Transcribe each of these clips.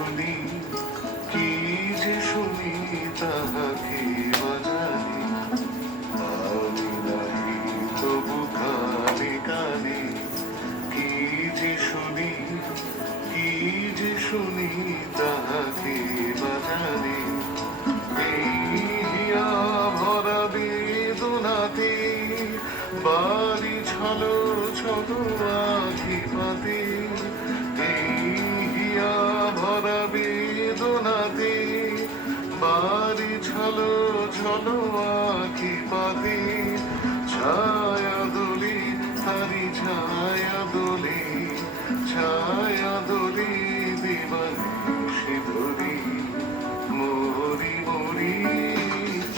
শুনি, কি যে শুনি তাহাকে বাজানি। আমি নাহি তবু কানে কানে, কি যে শুনি, কি যে শুনি তাহাকে বাজানি। এই হিয়া ভরা বেদনাতে বাড়ি ছলো ছলো আখি পাতে। এই হিয়া ভরা বেদনাতে বাড়ি ছলো ছলো আখি পাতে। ছায়া দোলে তারি ছায়া দোলে, ছায়া দোলে দিবানিশি ধরি। মরি মরি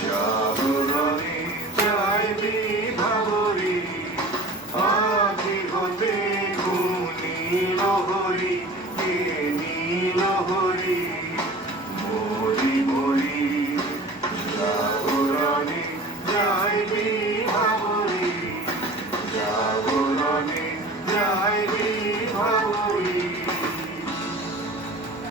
জাগরণে যাইবি ভাবরি, আখি হতে ঘুম নীল হরি, নীল হরি।